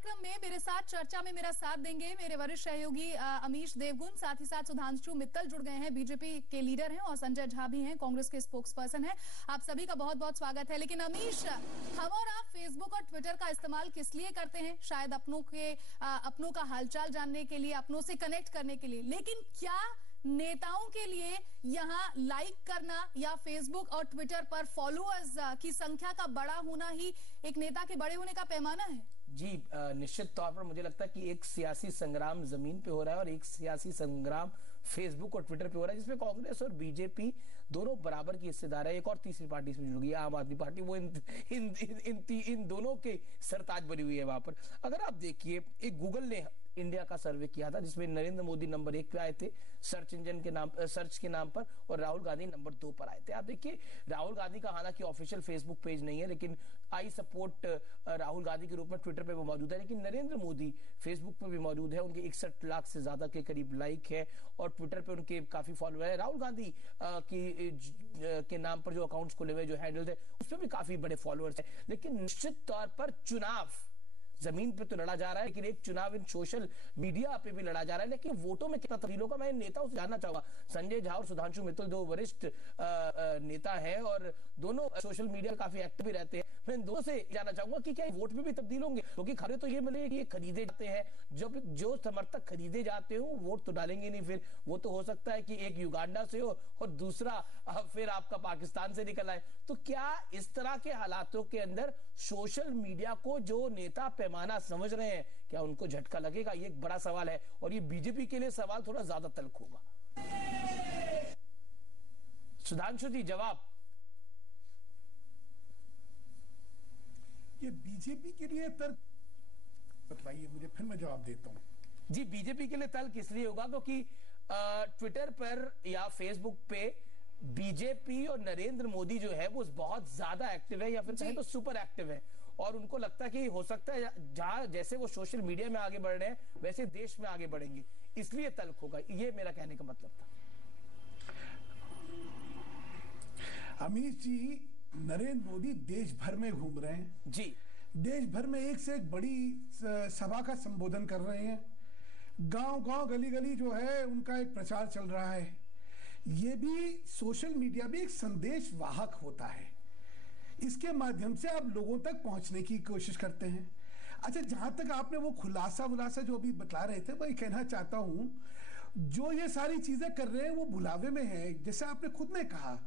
कार्यक्रम में मेरे साथ चर्चा में मेरा साथ देंगे मेरे वरिष्ठ सहयोगी अमीश देवगुन, साथ ही साथ सुधांशु मित्तल जुड़ गए हैं, बीजेपी के लीडर हैं, और संजय झा भी हैं, कांग्रेस के स्पोक्स पर्सन हैं। आप सभी का बहुत बहुत स्वागत है। लेकिन अमीश, हम और आप फेसबुक और ट्विटर का इस्तेमाल किस लिए करते हैं? शायद अपनों का हालचाल जानने के लिए, अपनों से कनेक्ट करने के लिए। लेकिन क्या नेताओं के लिए यहाँ लाइक करना या फेसबुक और ट्विटर पर फॉलोअर्स की संख्या का बड़ा होना ही एक नेता के बड़े होने का पैमाना है? जी, निश्चित तौर पर मुझे लगता है कि एक सियासी संग्राम जमीन पे हो रहा है और एक सियासी संग्राम फेसबुक और ट्विटर पे हो रहा है, जिसमें कांग्रेस और बीजेपी दोनों बराबर की हिस्सेदार है। एक और तीसरी पार्टी इसमें जुड़ गई है, आम आदमी पार्टी। वो इन दोनों के सरताज बनी हुई है वहां पर। अगर आप देखिए, एक गूगल ने इंडिया का सर्वे किया था जिसमें नरेंद्र मोदी नंबर 1 पे आए थे सर्च के नाम पर, और राहुल गांधी नंबर 2 पर आए थे। आप देखिए, राहुल गांधी का हालांकि ऑफिशियल फेसबुक पेज नहीं है, लेकिन आई सपोर्ट राहुल गांधी के रूप में ट्विटर पे वो मौजूद है। लेकिन नरेंद्र मोदी फेसबुक पे भी मौजूद है, उनके 61 लाख से ज्यादा के करीब लाइक है, और ट्विटर पे उनके काफी फॉलोअर है। राहुल गांधी के नाम पर जो अकाउंट्स खुले हुए, जो हैंडल्स है, उस पर भी काफी बड़े फॉलोअर्स है। लेकिन निश्चित तौर पर चुनाव जमीन पे तो लड़ा जा रहा है, लेकिन एक चुनाव इन सोशल मीडिया पे भी लड़ा जा रहा है। लेकिन वोटों में कितना तब्दील होगा, मैं नेताओं से जानना चाहूंगा। संजय झा और सुधांशु मित्तल दो वरिष्ठ नेता हैं और दोनों सोशल मीडिया काफी एक्टिव भी रहते हैं। मैं इन दोनों से जानना चाहूंगा कि क्या वोट में भी तब्दील होंगे, क्योंकि खबरें तो ये मिले कि ये खरीदे जाते हैं। जो समर्थक खरीदे जाते हो वोट तो डालेंगे नहीं, फिर वो तो हो सकता है कि एक युगांडा से हो और दूसरा फिर आपका पाकिस्तान से निकल आए। तो क्या इस तरह के हालातों के अंदर सोशल मीडिया को जो नेता पैमाना समझ रहे हैं, क्या उनको झटका लगेगा? ये एक बड़ा सवाल है, और ये बीजेपी के लिए सवाल थोड़ा ज्यादा तल्ख होगा। सुधांशु जी, जवाब। ये बीजेपी के लिए तर्क बताइए मुझे, फिर मैं जवाब देता हूं। जी, बीजेपी के लिए तल्ख इसलिए होगा क्योंकि ट्विटर पर या फेसबुक पे बीजेपी और नरेंद्र मोदी जो है वो बहुत ज्यादा एक्टिव है, या फिर कहें तो सुपर एक्टिव है, और उनको लगता है कि हो सकता है जहां जैसे वो सोशल मीडिया में आगे बढ़ रहे हैं वैसे देश में आगे बढ़ेंगे, इसलिए तल्ख होगा। ये मेरा कहने का मतलब था। अमीश जी, नरेंद्र मोदी देश भर में घूम रहे हैं जी, देश भर में एक से एक बड़ी सभा का संबोधन कर रहे हैं। गांव-गांव, गली-गली जो है उनका एक प्रचार चल रहा है। ये भी सोशल मीडिया भी एक संदेश वाहक होता है, इसके माध्यम से आप लोगों तक पहुंचने की कोशिश करते हैं। अच्छा, जहां तक आपने वो खुलासा जो अभी बता रहे थे, मैं कहना चाहता हूं, जो ये सारी चीजें कर रहे हैं वो बुलावे में है। जैसे आपने खुद ने कहा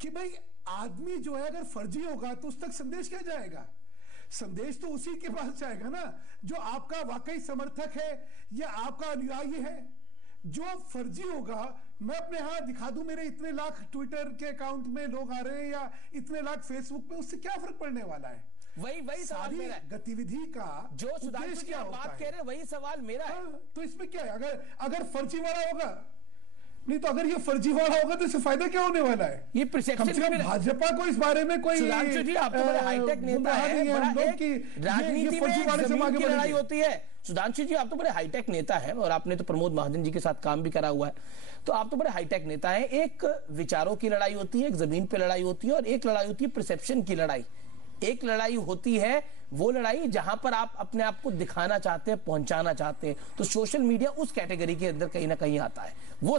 कि भाई आदमी जो है अगर फर्जी होगा तो उस तक संदेश क्या जाएगा? संदेश तो उसी के पास जाएगा ना जो आपका वाकई समर्थक है या आपका अनुयायी है। जो फर्जी होगा, मैं अपने हाथ दिखा दूं, मेरे इतने लाख ट्विटर के अकाउंट में लोग आ रहे हैं या इतने लाख फेसबुक पे, उससे क्या फर्क पड़ने वाला है? वही सवाल मेरा है। गतिविधि का जो सुधांशु जी आप बात कह रहे हैं वही सवाल मेरा है। तो इसमें क्या है? अगर फर्जी वाला होगा, नहीं तो अगर ये फर्जी वाला होगा तो इससे फायदा क्या होने वाला है? ये परसेप्शन, भाजपा को इस बारे में कोई, सुधांशु जी आप तो बड़े हाईटेक नेता हैं, राजनीति में जमीन की लड़ाई होती है। सुधांशु जी आप तो बड़े हाईटेक नेता हैं, और आपने तो प्रमोद महाजन जी के साथ काम भी करा हुआ है, तो आप तो बड़े हाईटेक नेता हैं। एक विचारों की लड़ाई होती है, एक जमीन पे लड़ाई होती है, और एक लड़ाई होती है परसेप्शन की लड़ाई। एक लड़ाई होती है वो लड़ाई जहां पर आप अपने आप को दिखाना चाहते हैं, पहुंचाना चाहते हैं, तो सोशल मीडिया उस कैटेगरी के अंदर कहीं ना कहीं आता है। वो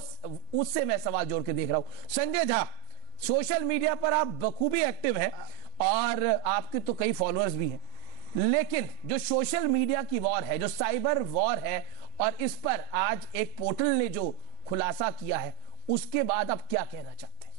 उससे मैं सवाल जोड़ के देख रहा हूं। संजय झा, सोशल मीडिया पर आप बखूबी एक्टिव हैं और आपके तो कई फॉलोअर्स भी हैं, लेकिन जो सोशल मीडिया की वॉर है, जो साइबर वॉर है, और इस पर आज एक पोर्टल ने जो खुलासा किया है, उसके बाद आप क्या कहना चाहते हैं?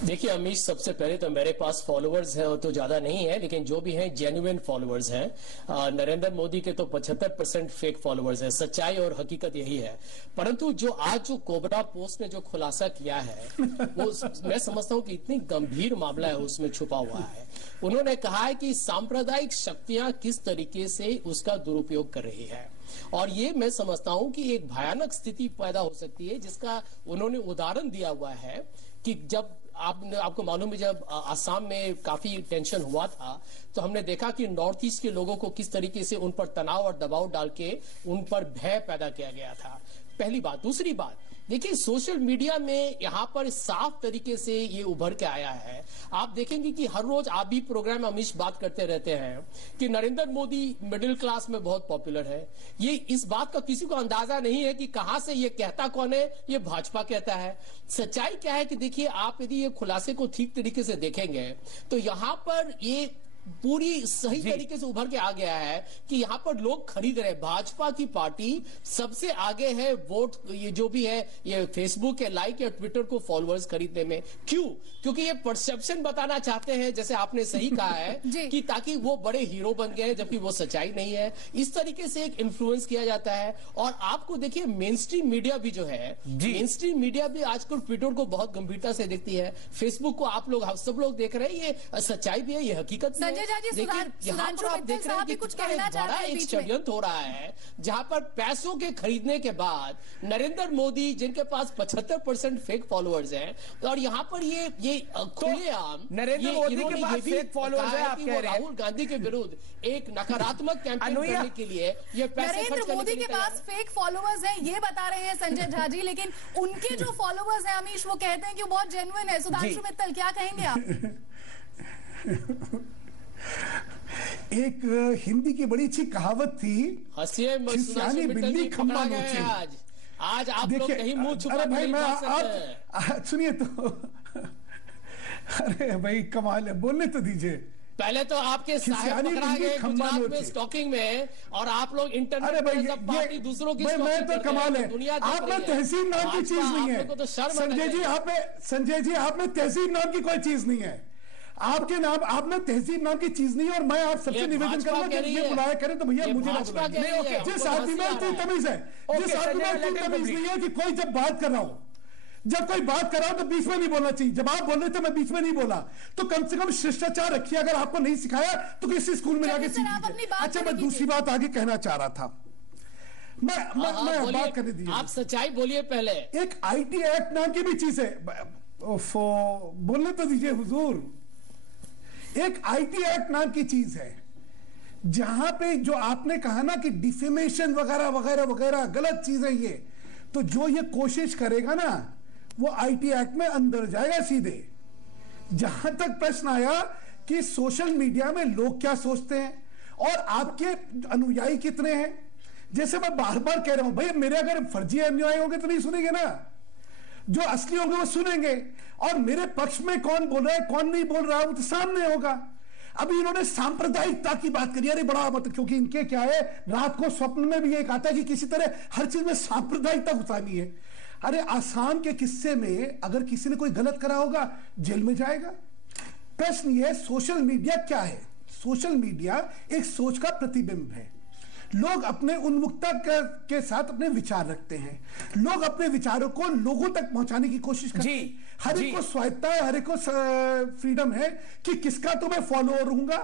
देखिए अमीश, सबसे पहले तो मेरे पास फॉलोअर्स है तो ज्यादा नहीं है, लेकिन जो भी हैं जेन्युइन फॉलोअर्स हैं। नरेंद्र मोदी के तो 75% फेक फॉलोअर्स हैं। सच्चाई और हकीकत यही है। परंतु जो आज जो कोबरा पोस्ट ने जो खुलासा किया है वो मैं समझता हूं कि इतनी गंभीर मामला है उसमें छुपा हुआ है। उन्होंने कहा है कि सांप्रदायिक शक्तियां किस तरीके से उसका दुरुपयोग कर रही है, और ये मैं समझता हूं कि एक भयानक स्थिति पैदा हो सकती है, जिसका उन्होंने उदाहरण दिया हुआ है कि जब आपको मालूम है जब असम में काफी टेंशन हुआ था, तो हमने देखा कि नॉर्थ ईस्ट के लोगों को किस तरीके से उन पर तनाव और दबाव डाल के उन पर भय पैदा किया गया था। पहली बात। दूसरी बात, देखिए, सोशल मीडिया में यहाँ पर साफ तरीके से ये उभर के आया है। आप देखेंगे कि हर रोज आप भी प्रोग्राम में अमीश बात करते रहते हैं कि नरेंद्र मोदी मिडिल क्लास में बहुत पॉपुलर है। ये इस बात का किसी को अंदाजा नहीं है कि कहां से ये कहता कौन है, ये भाजपा कहता है। सच्चाई क्या है कि देखिए, आप यदि ये खुलासे को ठीक तरीके से देखेंगे तो यहाँ पर ये पूरी सही तरीके से उभर के आ गया है कि यहाँ पर लोग खरीद रहे हैं। भाजपा की पार्टी सबसे आगे है वोट, ये जो भी है, ये फेसबुक या लाइक या ट्विटर को फॉलोअर्स खरीदने में। क्यों? क्योंकि ये परसेप्शन बताना चाहते हैं, जैसे आपने सही कहा है कि ताकि वो बड़े हीरो बन गए, जबकि वो सच्चाई नहीं है। इस तरीके से एक इन्फ्लुएंस किया जाता है। और आपको देखिए, मेन स्ट्रीम मीडिया भी जो है, मेन स्ट्रीम मीडिया भी आजकल ट्विटर को बहुत गंभीरता से देखती है। फेसबुक को आप लोग, सब लोग देख रहे हैं, ये सच्चाई भी है, ये हकीकत भी है। लेकिन यहाँ पर आप देख रहे हैं कि कुछ बड़ा एक षड्यंत्र हो रहा है, जहां पर पैसों के खरीदने के बाद नरेंद्र मोदी, जिनके पास 75% फेक फॉलोअर्स हैं, और यहाँ पर ये खुलेआम नरेंद्र मोदी के पास फेक फॉलोअर्स हैं, आप कह रहे हैं राहुल गांधी के विरुद्ध एक नकारात्मक कैंपेन करने के लिए ये पैसे खर्च करने मोदी के पास फेक फॉलोअर्स हैं, ये बता रहे हैं संजय झा जी। लेकिन उनके जो फॉलोअर्स हैं अमीश, वो कहते हैं कि वो बहुत जेन्युइन है। सुधांशु मित्तल, क्या कहेंगे आप? एक हिंदी की बड़ी अच्छी कहावत थी, खिसियानी बिल्ली खम्बा नोचे। आज आप लोग कहीं मुंह छुपा अरे भाई, मैं आप सुनिए तो अरे भाई कमाल है, बोलने तो दीजिए। पहले तो आपके साहब पकड़ा गए गुजरात में स्टॉकिंग में, और आप लोग इंटरनेट पर सब पार्टी दूसरों की मैं तो कमाल है। आपने तहसील नाम की चीज नहीं है संजय जी, आपने तहसील नाम की कोई चीज नहीं है। आपके नाम, आपने तहसीब नाम की चीज नहीं है। और मैं आप सबसे निवेदन करूंगा कि ये बुलाया करें तो भैया मुझे ना बुलाइए। जिस आदमी में इतनी तमीज है, जिस आदमी में इतनी तमीज नहीं है कि कोई जब बात कर रहा हो, जब कोई बात कर रहा हो तो बीच में नहीं बोलना चाहिए। जब आप बोल रहे थे मैं बीच में नहीं बोला, तो कम से कम शिष्टाचार रखिए। अगर आपको नहीं सिखाया तो किसी स्कूल में जाके सीखिए। अच्छा, मैं दूसरी बात आगे कहना चाह रहा था। मैं बात करने दीजिए, आप सच्चाई बोलिए पहले। एक IT एक्ट नाम की भी चीज है, बोलने तो दीजिए हुजूर। एक IT एक्ट नाम की चीज है, जहां पे जो आपने कहा ना कि डिफेमेशन वगैरह वगैरह वगैरह गलत चीज है ये, तो जो ये कोशिश करेगा ना, वो IT एक्ट में अंदर जाएगा सीधे। जहां तक प्रश्न आया कि सोशल मीडिया में लोग क्या सोचते हैं और आपके अनुयायी कितने हैं, जैसे मैं बार बार कह रहा हूं, भाई मेरे अगर फर्जी अनुयायी होंगे तो नहीं सुनेंगे ना, जो असली होंगे वो सुनेंगे। और मेरे पक्ष में कौन बोल रहा है कौन नहीं बोल रहा है वो तो सामने होगा। अभी इन्होंने सांप्रदायिकता की बात करी, अरे बड़ा मतलब, क्योंकि इनके क्या है, रात को स्वप्न में भी एक आता है कि किसी तरह हर चीज में सांप्रदायिकता घुसानी है। अरे आसाम के किस्से में अगर किसी ने कोई गलत करा होगा, जेल में जाएगा। प्रश्न ये, सोशल मीडिया क्या है? सोशल मीडिया एक सोच का प्रतिबिंब है। लोग अपने उन्मुखता के साथ अपने विचार रखते हैं, लोग अपने विचारों को लोगों तक पहुंचाने की कोशिश करते हैं। हर एक को स्वायत्ता है, हर एक को फ्रीडम है कि किसका तो मैं फॉलोअर रहूंगा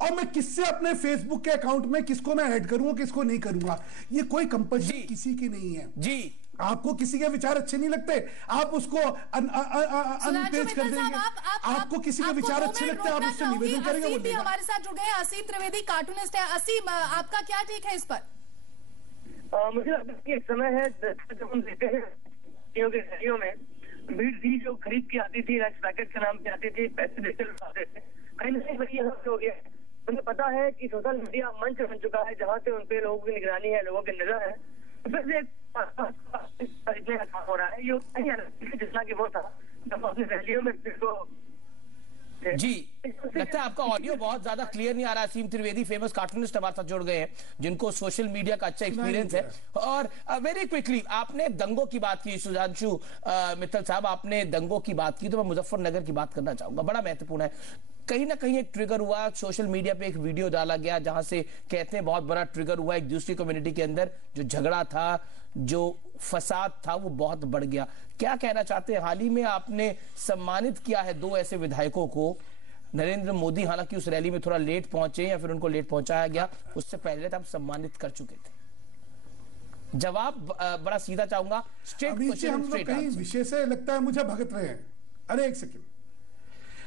और मैं किससे अपने फेसबुक के अकाउंट में किसको मैं ऐड करूंगा, किसको नहीं करूंगा। ये कोई कंपल्शन किसी की नहीं है जी। आपको किसी के विचार अच्छे नहीं लगते, आप उसको अनपेज कर देंगे। आपको किसी के विचार अच्छे लगते हैं, आप उससे निवेदन करेंगे। असीम भी हमारे साथ जुड़ गए। असीम त्रिवेदी कार्टूनिस्ट है। असीम, आपका क्या टेक है इस पर? मुझे लगता है कि एक समय है जब हम देखते हैं रैलियों में भीड़ थी जो खरीद के आती थी, राइस पैकेट के नाम पे आती थी, पैसे देते आते थे। कहीं ना कहीं वही यहाँ पे हो गया। मुझे पता है कि सोशल मीडिया मंच बन चुका है जहाँ से उनपे लोगों की निगरानी है, लोगों की नजर है। फिर से खरीदने का काम हो रहा है। ये उतना ही जितना कि वो था जब अपनी रैलियों में जी। लगता है आपका ऑडियो बहुत ज्यादा क्लियर नहीं आ रहा। असीम त्रिवेदी फेमस कार्टूनिस्ट हमारे साथ जुड़ गए हैं, जिनको सोशल मीडिया का अच्छा एक्सपीरियंस है। और वेरी क्विकली, आपने दंगों की बात की, सुधांशु मित्तल साहब, आपने दंगों की बात की, तो मैं मुजफ्फरनगर की बात करना चाहूंगा। बड़ा महत्वपूर्ण है। कहीं ना कहीं एक ट्रिगर हुआ, सोशल मीडिया पे एक वीडियो डाला गया जहां से कहते हैं बहुत बड़ा ट्रिगर हुआ। एक दूसरी कम्युनिटी के अंदर जो झगड़ा था, जो फसाद था, वो बहुत बढ़ गया। क्या कहना चाहते हैं? हाल ही में आपने सम्मानित किया है 2 ऐसे विधायकों को। नरेंद्र मोदी हालांकि उस रैली में थोड़ा लेट पहुंचे या फिर उनको लेट पहुंचाया गया, उससे पहले तो आप सम्मानित कर चुके थे। जवाब बड़ा सीधा चाहूंगा, स्ट्रेट क्वेश्चन। हम लोग कहीं विषय से लगता है मुझे भटक रहे हैं। अरे एक सेकंड,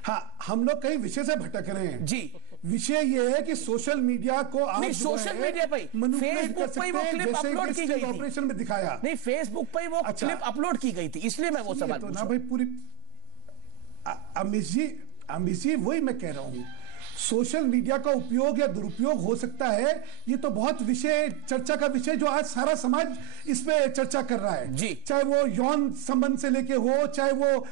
हाँ, हम लोग कहीं विषय से भटक रहे हैं जी। विषय ये है कि सोशल मीडिया को आप सोशल मीडिया पे फेसबुक पे वो क्लिप अपलोड की गई थी, ऑपरेशन में दिखाया नहीं फेसबुक पे वो क्लिप अपलोड की गई थी, इसलिए मैं वो सवाल पूछा। भाई पूरी अमित जी वही मैं कह रहा हूं, सोशल मीडिया का उपयोग या दुरुपयोग हो सकता है, ये तो बहुत विषय चर्चा का विषय जो आज सारा समाज इस पे चर्चा कर रहा है जी। चाहे वो यौन संबंध से लेके हो, चाहे वो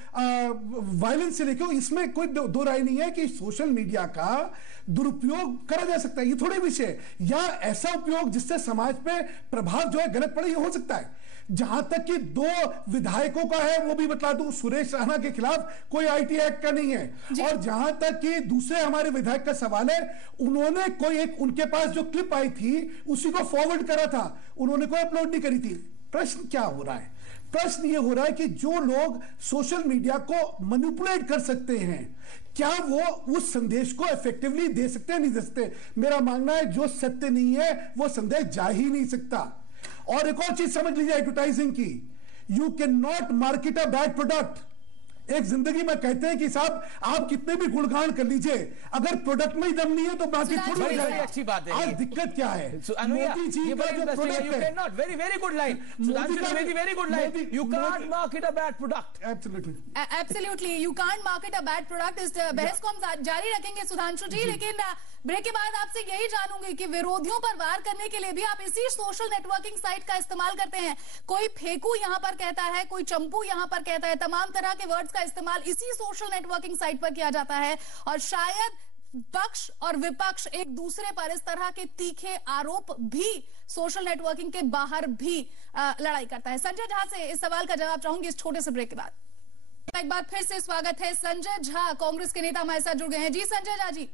वायलेंस से लेके हो, इसमें कोई दो राय नहीं है कि सोशल मीडिया का दुरुपयोग करा जा सकता है। ये थोड़े विषय या ऐसा उपयोग जिससे समाज पे प्रभाव जो है गलत पड़े, ये हो सकता है। जहां तक कि 2 विधायकों का है वो भी बता दूं, सुरेश राणा के खिलाफ कोई आईटी एक्ट का नहीं है। और जहां तक कि दूसरे हमारे विधायक का सवाल है, उन्होंने कोई एक उनके पास जो क्लिप आई थी उसी को फॉरवर्ड करा था, उन्होंने कोई अपलोड नहीं करी थी। प्रश्न क्या हो रहा है? प्रश्न ये हो रहा है कि जो लोग सोशल मीडिया को मैनिपुलेट कर सकते हैं, क्या वो उस संदेश को इफेक्टिवली दे सकते हैं, नहीं दे सकते? मेरा मानना है जो सत्य नहीं है वो संदेश जा ही नहीं सकता। और एक और चीज समझ लीजिए एडवर्टाइजिंग की, you can not market a bad product. एक जिंदगी में कहते हैं कि साहब आप कितने भी गुणगान कर लीजिए, अगर प्रोडक्ट में ही दम नहीं है तो बाकी थोड़ी हो जाएगा। अच्छी बात है। आज दिक्कत क्या है? मोदी जी का जो प्रोडक्ट है, very good line, very good line, you can't market a bad product. Absolutely you can't market a bad product. इस बहस को हम जारी रखेंगे सुधांशु जी, लेकिन ब्रेक के बाद आपसे यही जानूंगी कि विरोधियों पर वार करने के लिए भी आप इसी सोशल नेटवर्किंग साइट का इस्तेमाल करते हैं। कोई फेंकू यहां पर कहता है, कोई चंपू यहां पर कहता है, तमाम तरह के वर्ड्स का इस्तेमाल इसी सोशल नेटवर्किंग साइट पर किया जाता है। और शायद पक्ष और विपक्ष एक दूसरे पर इस तरह के तीखे आरोप भी सोशल नेटवर्किंग के बाहर भी लड़ाई करता है। संजय झा से इस सवाल का जवाब चाहूंगी इस छोटे से ब्रेक के बाद। एक बार फिर से स्वागत है, संजय झा कांग्रेस के नेता हमारे साथ जुड़ गए हैं। जी संजय झा जी।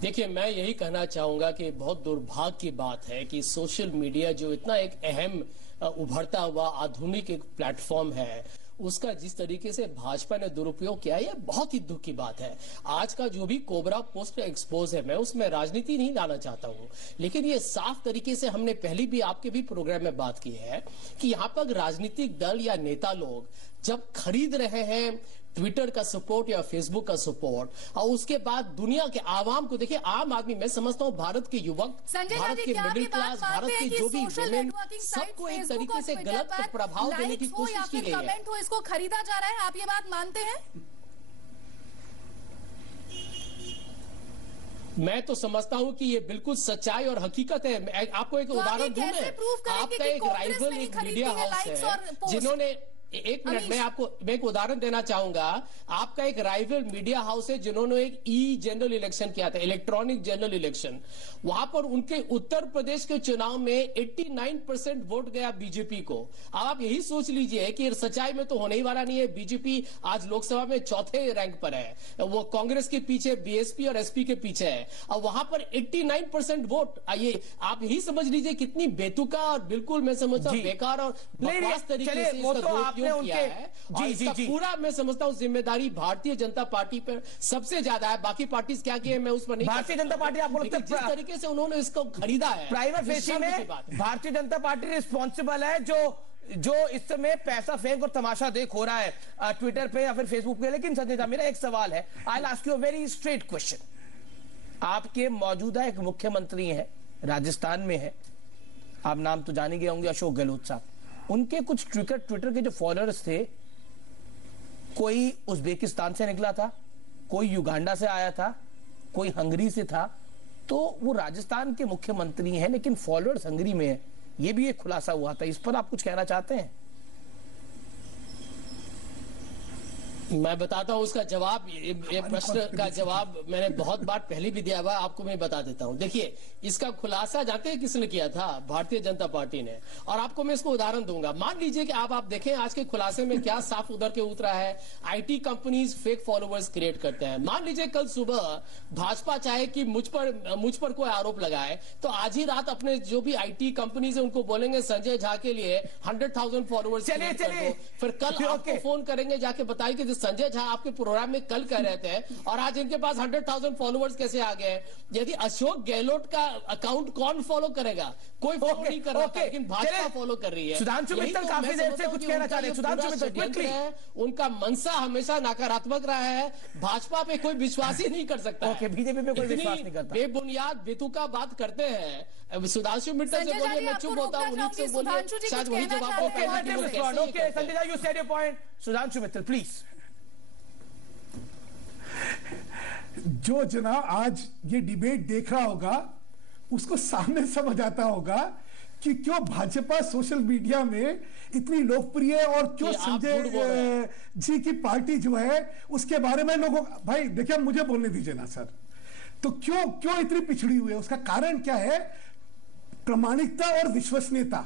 देखिए, मैं यही कहना चाहूंगा कि बहुत दुर्भाग्य की बात है कि सोशल मीडिया जो इतना एक अहम उभरता हुआ आधुनिक एक प्लेटफॉर्म है, उसका जिस तरीके से भाजपा ने दुरुपयोग किया है, ये बहुत ही दुख की बात है। आज का जो भी कोबरा पोस्ट एक्सपोज है, मैं उसमें राजनीति नहीं लाना चाहता हूं, लेकिन ये साफ तरीके से हमने पहले भी आपके भी प्रोग्राम में बात की है कि यहां पर राजनीतिक दल या नेता लोग जब खरीद रहे हैं ट्विटर का सपोर्ट या फेसबुक का सपोर्ट, और उसके बाद दुनिया के आवाम को, देखिए आम आदमी, मैं समझता हूं भारत के युवक, भारत के मिडिल क्लास, भारत के जो भी वुमेन, सबको एक तरीके से गलत प्रभाव देने की कोशिश की गई है। कमेंट हो, इसको खरीदा जा रहा है, आप ये बात मानते हैं? मैं तो समझता हूं कि ये बिल्कुल सच्चाई और हकीकत है। आपको एक उदाहरण दूं मैं, आपका एक राइवल एक मीडिया हाउस है जिन्होंने, एक मिनट, मैं आपको एक उदाहरण देना चाहूंगा। आपका एक राइवल मीडिया हाउस है जिन्होंने एक ई जनरल इलेक्शन किया था, इलेक्ट्रॉनिक जनरल इलेक्शन। वहां पर उनके उत्तर प्रदेश के चुनाव में 89% वोट गया बीजेपी को। अब आप यही सोच लीजिए कि सच्चाई में तो होने ही वाला नहीं है। बीजेपी आज लोकसभा में 4थे रैंक पर है, वो कांग्रेस के पीछे, बीएसपी और एसपी के पीछे है, और वहां पर 89% वोट। आइए आप यही समझ लीजिए कितनी बेतुका और बिल्कुल मैं समझता हूं बेकार और बकवास तरीके से इसका किया है। और इसका पूरा मैं समझता हूं जिम्मेदारी भारतीय जनता पार्टी पर सबसे ज्यादा है। बाकी पार्टी क्या किए मैं उस पर नहीं, भारतीय जनता पार्टी आपको लगता है जिस तरीके से उन्होंने इसको खरीदा है, प्राइवेट फेसी में भारतीय जनता पार्टी रिस्पॉन्सिबल है जो इस समय पैसा फेंक और तमाशा देख हो रहा है ट्विटर पे या फिर फेसबुक पे। लेकिन संजय झा, मेरा एक सवाल है, I will ask you a very straight question. आपके मौजूदा एक मुख्यमंत्री हैं, राजस्थान में है, आप नाम तो जान ही गए होंगे, अशोक गहलोत साहब। उनके कुछ ट्विटर के जो फॉलोअर्स थे, कोई उज्बेकिस्तान से निकला था, कोई युगांडा से आया था, कोई हंगरी से था। तो वो राजस्थान के मुख्यमंत्री हैं लेकिन फॉलोअर्स हंगरी में है, ये भी एक खुलासा हुआ था। इस पर आप कुछ कहना चाहते हैं? मैं बताता हूं उसका जवाब। ये प्रश्न का जवाब मैंने बहुत बार पहले भी दिया हुआ, आपको मैं बता देता हूं। देखिए, इसका खुलासा जानते हैं किसने किया था? भारतीय जनता पार्टी ने। और आपको मैं इसको उदाहरण दूंगा। मान लीजिए कि आप देखें आज के खुलासे में क्या साफ उधर के उतरा है। IT companies fake followers create करते हैं। मान लीजिए कल सुबह भाजपा चाहे कि मुझ पर कोई आरोप लगाए, तो आज ही रात अपने जो भी आईटी कंपनीज है उनको बोलेंगे संजय झा के लिए 100,000 फॉलोअर्स, फिर कल आपको फोन करेंगे, जाके बताइए कि संजय झा आपके प्रोग्राम में कल कह रहे थे और आज इनके पास 100,000 फॉलोअर्स कैसे आ गए? यदि अशोक गहलोत का अकाउंट कौन फॉलो करेगा? कोई फॉलो नहीं कर रहा था, लेकिन भाजपा फॉलो कर रही है। सुधांशु मित्तल काफी देर से कुछ कहना चाह रहे हैं। सुधांशु मित्तल क्विकली। उनका मनसा हमेशा नकारात्मक रहा है, भाजपा पे कोई विश्वास ही नहीं कर सकता। ओके, बीजेपी पे कोई विश्वास नहीं करता। बेबुनियाद बेतुका बात करते हैं। सुधांशु मित्तल से बोलिए, मैं चुप होता हूं, उन्हीं से बोलिए, शायद वही जवाब हो पाएगा। Okay Sanjay Jha, you said your point. Sudhanshu Mittal please. जो जना आज ये डिबेट देख रहा होगा उसको सामने समझ आता होगा कि क्यों भाजपा सोशल मीडिया में इतनी लोकप्रिय है और क्यों संजय जी की पार्टी जो है उसके बारे में लोगों, भाई देखिए मुझे बोलने दीजिए ना सर, तो क्यों इतनी पिछड़ी हुई है? उसका कारण क्या है? प्रामाणिकता और विश्वसनीयता।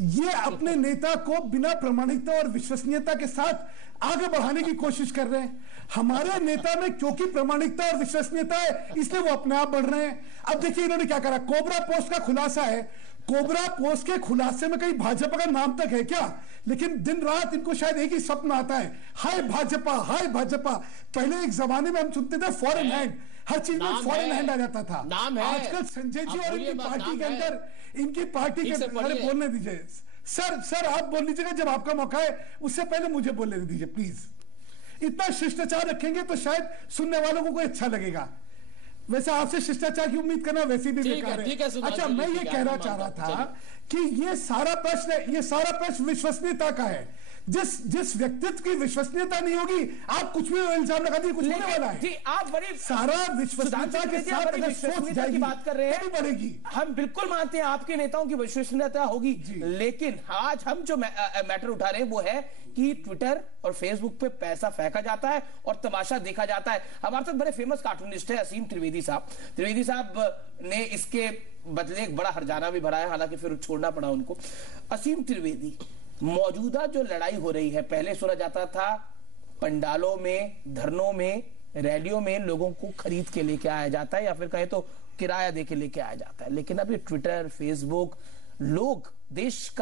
ये अपने नेता को बिना प्रामाणिकता और विश्वसनीयता के साथ आगे बढ़ाने की कोशिश कर रहे हैं। हमारे नेता में क्योंकि प्रामाणिकता और विश्वसनीयता है इसलिए वो अपने आप बढ़ रहे हैं। अब देखिए इन्होंने क्या करा, कोबरा पोस्ट का खुलासा है। कोबरा पोस्ट के खुलासे में कहीं भाजपा का नाम तक है क्या? लेकिन दिन रात इनको शायद एक ही स्वप्न आता है, हाय भाजपा, हाय भाजपा। पहले एक जमाने में हम सुनते थे फॉरेन हैंड, हर चीज में फॉरेन हैंड आ जाता था। आजकल संजय जी और इनकी पार्टी के अंदर, इनकी पार्टी के अंदर, बोलने दीजिए सर आप बोल लीजिएगा जब आपका मौका है, उससे पहले मुझे बोलने दीजिए प्लीज। इतना शिष्टाचार रखेंगे तो शायद सुनने वालों को कोई अच्छा लगेगा। वैसे आपसे शिष्टाचार की उम्मीद करना वैसे भी बेकार है। अच्छा, मैं ये कहना चाह रहा था कि ये सारा प्रश्न विश्वसनीयता का है। जिस व्यक्तित्व की विश्वसनीयता नहीं होगी, आप कुछ भी इल्जाम लगा दिए, कुछ होने वाला है जी। आप बड़ी सारा विश्वसनीयता के साथ अगर सोच जाएगी की बात कर रहे हैं, बढ़ेगी। हम बिल्कुल मानते हैं आपके नेताओं की विश्वसनीयता होगी, लेकिन आज हम जो मैटर उठा रहे हैं वो है कि ट्विटर और फेसबुक पे पैसा फेंका जाता है और तमाशा देखा जाता है। हमारे साथ बड़े फेमस कार्टूनिस्ट है असीम त्रिवेदी साहब। त्रिवेदी साहब ने इसके बदले एक बड़ा हर्जाना भी भरा है, हालांकि फिर छोड़ना पड़ा उनको। असीम त्रिवेदी, मौजूदा जो लड़ाई हो रही है, पहले सुना जाता था पंडालों में, धरनों में, रैलियों में लोगों को खरीद के लेके आया जाता है या फिर कहे तो किराया दे के लेके आया जाता है, लेकिन अब ये ट्विटर, फेसबुक, लोग देश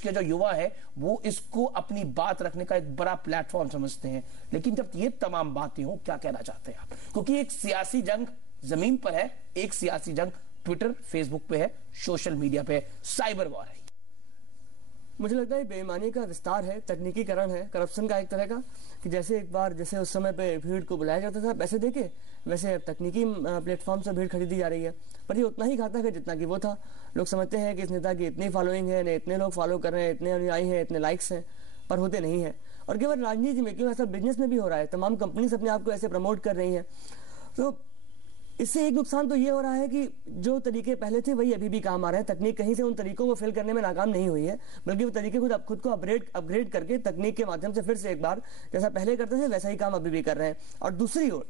के जो युवा है वो इसको अपनी बात रखने का एक बड़ा प्लेटफॉर्म समझते हैं। लेकिन जब ये तमाम बातें हो, क्या कहना चाहते हैं आप? क्योंकि एक सियासी जंग जमीन पर है, एक सियासी जंग ट्विटर फेसबुक पे है, सोशल मीडिया पे, साइबर वॉर है। मुझे लगता है बेईमानी का विस्तार है, तकनीकीकरण है, करप्शन का एक तरह का, कि जैसे एक बार जैसे उस समय पे भीड़ को बुलाया जाता था पैसे देके, वैसे तकनीकी प्लेटफॉर्म से भीड़ खरीदी जा रही है। पर ये उतना ही घातक है जितना कि वो था। लोग समझते हैं कि इस नेता की इतनी फॉलोइंग है, इतने लोग फॉलो कर रहे हैं, इतने अनुयायी हैं, इतने लाइक्स हैं, पर होते नहीं है। और केवल राजनीति में क्यों, ऐसा बिजनेस में भी हो रहा है। तमाम कंपनीज अपने आप को ऐसे प्रमोट कर रही हैं। तो इससे एक नुकसान तो ये हो रहा है कि जो तरीके पहले थे वही अभी भी काम आ रहे हैं। तकनीक कहीं से उन तरीकों को फिल करने में नाकाम नहीं हुई है, बल्कि वो तरीके खुद को अपग्रेड करके तकनीक के माध्यम से फिर से एक बार जैसा पहले करते थे वैसा ही काम अभी भी कर रहे हैं। और दूसरी ओर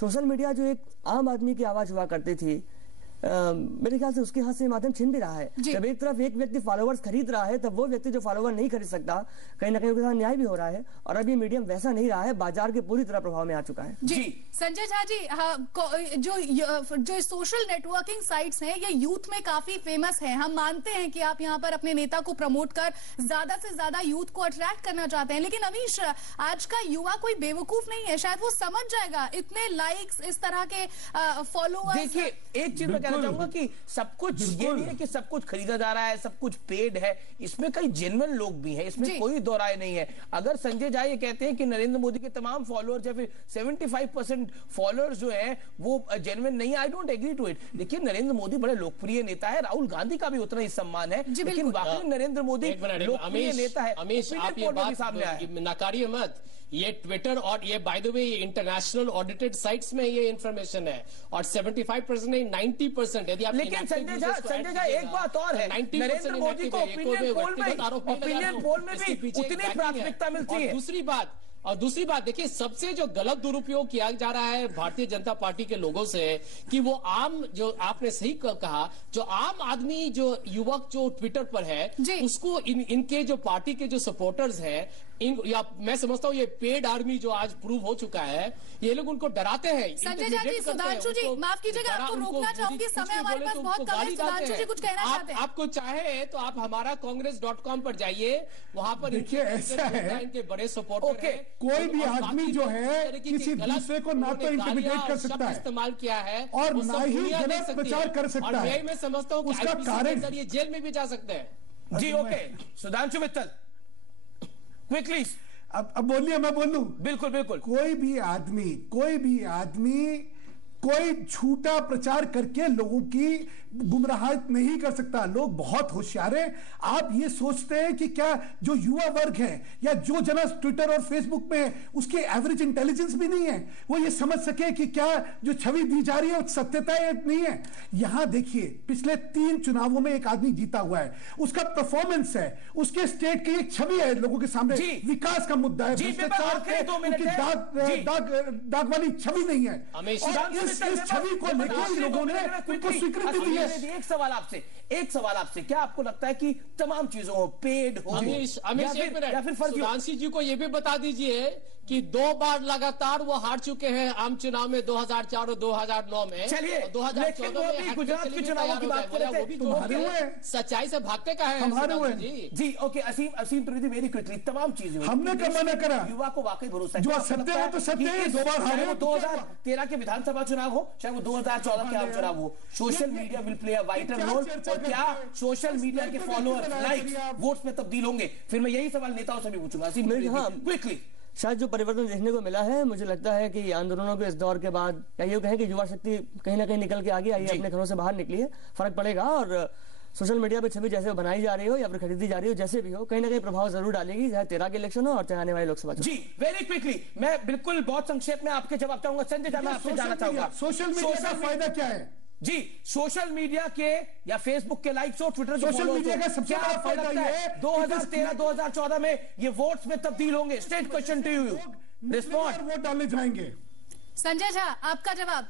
सोशल मीडिया जो एक आम आदमी की आवाज हुआ करती थी, मेरे ख्याल से उसके हाथ से माध्यम छिन भी रहा है। जब एक तरफ एक व्यक्ति फॉलोअर्स खरीद रहा है, तब वो व्यक्ति जो फॉलोअर नहीं खरीद सकता, कहीं ना कहीं उसके साथ न्याय भी हो रहा है। और अब ये मीडियम वैसा नहीं रहा है, बाजार के पूरी तरह प्रभाव में आ चुका है। जी संजय झा जी, जो सोशल नेटवर्किंग साइट्स हैं ये यूथ में काफी फेमस है। हम मानते हैं कि आप यहाँ पर अपने नेता को प्रमोट कर ज्यादा से ज्यादा यूथ को अट्रैक्ट करना चाहते हैं, लेकिन अमीश, आज का युवा कोई बेवकूफ नहीं है। शायद वो समझ जाएगा इतने लाइक्स, इस तरह के फॉलोअर्स। देखिए एक चीज मैं चाहूंगा कि सब कुछ ये नहीं है कि सब कुछ खरीदा जा रहा है, सब कुछ पेड है। इसमें कई जेन्युइन लोग भी हैं, इसमें कोई दो राय नहीं है। अगर संजय झा ये कहते हैं कि नरेंद्र मोदी के तमाम फॉलोअर्स या फिर 75% फॉलोअर्स जो हैं वो जेन्युइन नहीं, I don't agree to it. लेकिन नरेंद्र मोदी बड़े लोकप्रिय नेता है, राहुल गांधी का भी उतना ही सम्मान है, लेकिन वाकई नरेंद्र मोदी लोकप्रिय नेता है। अमीश, आप ये बात नकारिए मत। ये ट्विटर और ये by the way international audited sites में ये इंफॉर्मेशन है, और 75% नहीं 90%। यदि आप लेकिन संजय झा एक बात और है, नरेंद्र मोदी को ओपिनियन पोल में भी उतनी प्राथमिकता मिलती है। दूसरी बात देखिए, सबसे जो गलत दुरुपयोग किया जा रहा है भारतीय जनता पार्टी के लोगों से, कि वो आम, जो आपने सही कहा, जो आम आदमी, जो युवक जो ट्विटर पर है, उसको इनके जो पार्टी के जो सपोर्टर्स हैं, या मैं समझता हूँ ये पेड आर्मी जो आज प्रूव हो चुका है, ये लोग उनको डराते हैं। संजय झा जी, सुधांशु जी, माफ कीजिएगा, आपको रोकना चाहूंगी, समय हमारे पास बहुत कम है। सुधांशु जी कुछ कहना चाहते हैं? आपको चाहे तो आप हमारा कांग्रेस.com पर जाइए, वहां पर देखिए ऐसा है, इनके बड़े सपोर्टर हैं। कोई भी आदमी जो है किसी दूसरे को ना तो इंटिमिडेट कर सकता है, इस्तेमाल किया है और ना ही गलत प्रचार कर सकता है। मैं समझता हूँ उसका कारण ये जेल में भी जा सकते हैं। जी ओके, सुधांशु मित्तल क्विकली अब बोलिए, मैं बोल दूं? बिल्कुल बिल्कुल। कोई भी आदमी कोई झूठा प्रचार करके लोगों की गुमराहट नहीं कर सकता। लोग बहुत होशियार हैं। आप ये सोचते हैं कि क्या जो युवा वर्ग है या जो जना ट्विटर और फेसबुक में है उसके एवरेज इंटेलिजेंस भी नहीं है, वो ये समझ सके कि क्या जो छवि दी जा रही है वो सत्यता है नहीं है। यहां देखिए, पिछले 3 चुनावों में एक आदमी जीता हुआ है, उसका परफॉर्मेंस है, उसके स्टेट की एक छवि है लोगों के सामने, विकास का मुद्दा है, भ्रष्टाचार दाग वाली छवि नहीं है, और इस छवि को लेकर लोगों ने उनको स्वीकृति दी है। एक सवाल आपसे, क्या आपको लगता है कि तमाम चीजों हो, पेड हो, अमीश या फिर सुधांशु जी को यह भी बता दीजिए कि 2 बार लगातार वो हार चुके हैं आम चुनाव में, 2004 और 2009 में। चलिए 2014 में गुजरात के चुनाव की बात करें, सच्चाई से भागते का है जी। ओके, असीम त्रिवेदी, वेरी क्विकली, तमाम चीजें हमने कब मना करा? युवा को वाकई भरोसा है, जो सत्य है तो सत्य है। 2 बार हारे, 2013 के विधानसभा चुनाव हो, चाहे वो 2014 के आम चुनाव हो, social media will play a vital role. और क्या सोशल मीडिया के फॉलोअर्स, लाइक्स, वोट्स में तब्दील होंगे? फिर मैं यही सवाल नेताओं से भी पूछूंगा। असीम त्रिवेदी क्विकली, शायद जो परिवर्तन देखने को मिला है, मुझे लगता है कि आंदोलनों के इस दौर के बाद या ये कहें कि युवा शक्ति कहीं ना कहीं निकल के आ गई, आइए अपने घरों से बाहर निकली है, फर्क पड़ेगा। और सोशल मीडिया पे छवि जैसे बनाई जा रही हो या फिर खरीदी जा रही हो, जैसे भी हो, कहीं ना कहीं प्रभाव जरूर डालेगी, चाहे 13 के इलेक्शन हो और चाहे आने वाले लोकसभा जी। वेरी क्विकली, मैं बिल्कुल बहुत संक्षेप में आपके जवाब चाहूंगा। संजय झा, मैं आपसे जानना चाहूंगा सोशल मीडिया का फायदा क्या है? जी, सोशल मीडिया के या फेसबुक के लाइक्स और ट्विटर के सोशल मीडिया का सबसे बड़ा फायदा ये है 2013-2014 में ये वोट्स में तब्दील होंगे? Straight question to you, respond. Vote डालने जाएंगे। संजय झा, आपका जवाब?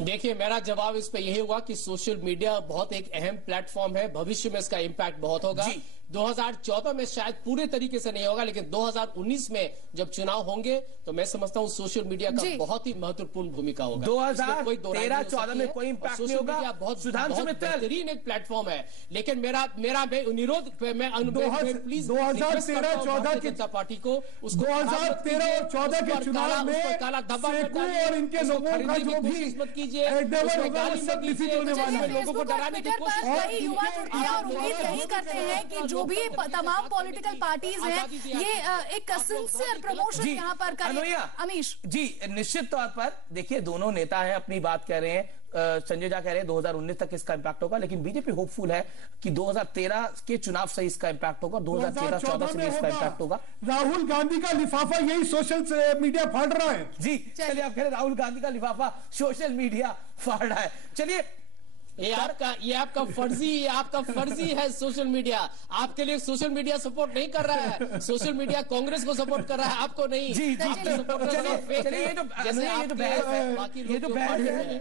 देखिए, मेरा जवाब इस पे यही होगा कि सोशल मीडिया बहुत एक अहम प्लेटफॉर्म है, भविष्य में इसका इंपैक्ट बहुत होगा। 2014 में शायद पूरे तरीके से नहीं होगा, लेकिन 2019 में जब चुनाव होंगे तो मैं समझता हूँ सोशल मीडिया का बहुत ही महत्वपूर्ण भूमिका होगा। 2013-14 में कोई इंपैक्ट नहीं होगा। बहुत बेहतरीन एक प्लेटफॉर्म है, लेकिन मेरा निरोध, मैं प्लीज 2013-14 जनता पार्टी को 2013 और 14 के चुनाव में काला धब्बा और इनके लोगों का जो भी मत कीजिए, लोगों को डराने की कोशिश। युवा जुड़ती है और उम्मीद यही करते हैं कि जो भी तमाम पॉलिटिकल पार्टीज हैं, ये एक सिंसियर प्रमोशन यहाँ पर करें। अमीश जी, निश्चित तौर पर देखिए, दोनों नेता हैं, अपनी बात कह रहे हैं। संजय झा कह रहे हैं 2019 तक इसका इंपैक्ट होगा, लेकिन बीजेपी होपफुल है कि 2013 के चुनाव से इसका इंपैक्ट होगा, 2013-14 से भी इसका इंपैक्ट होगा। राहुल गांधी का लिफाफा यही सोशल मीडिया फाड़ रहा है। जी चलिए, आप कह रहे राहुल गांधी का लिफाफा सोशल मीडिया फाड़ रहा है। चलिए, ये आपका फर्जी है सोशल मीडिया। आपके लिए सोशल मीडिया सपोर्ट नहीं कर रहा है, सोशल मीडिया कांग्रेस को सपोर्ट कर रहा है, आपको नहीं। जी,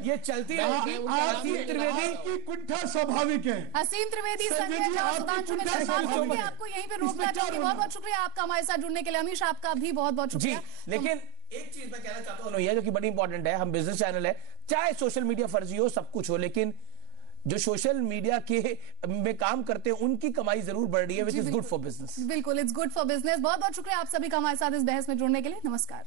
ये चलती है। कुंठा स्वाभाविक है। असीम त्रिवेदी, संजय झा, सुधांशु मित्तल, आपको यहीं पे रोकना चाहूंगी। बहुत बहुत शुक्रिया आपका हमारे साथ जुड़ने के लिए। अमीश, आपका भी बहुत बहुत शुक्रिया। लेकिन एक चीज मैं कहना चाहता हूँ जो कि बड़ी इंपॉर्टेंट है, हम बिजनेस चैनल है, चाहे सोशल मीडिया फर्जी हो, सब कुछ हो, लेकिन जो सोशल मीडिया के में काम करते हैं उनकी कमाई जरूर बढ़ रही है, which is good for business. बिल्कुल, इट्स गुड फॉर बिजनेस। बहुत बहुत शुक्रिया आप सभी का हमारे साथ इस बहस में जुड़ने के लिए। नमस्कार।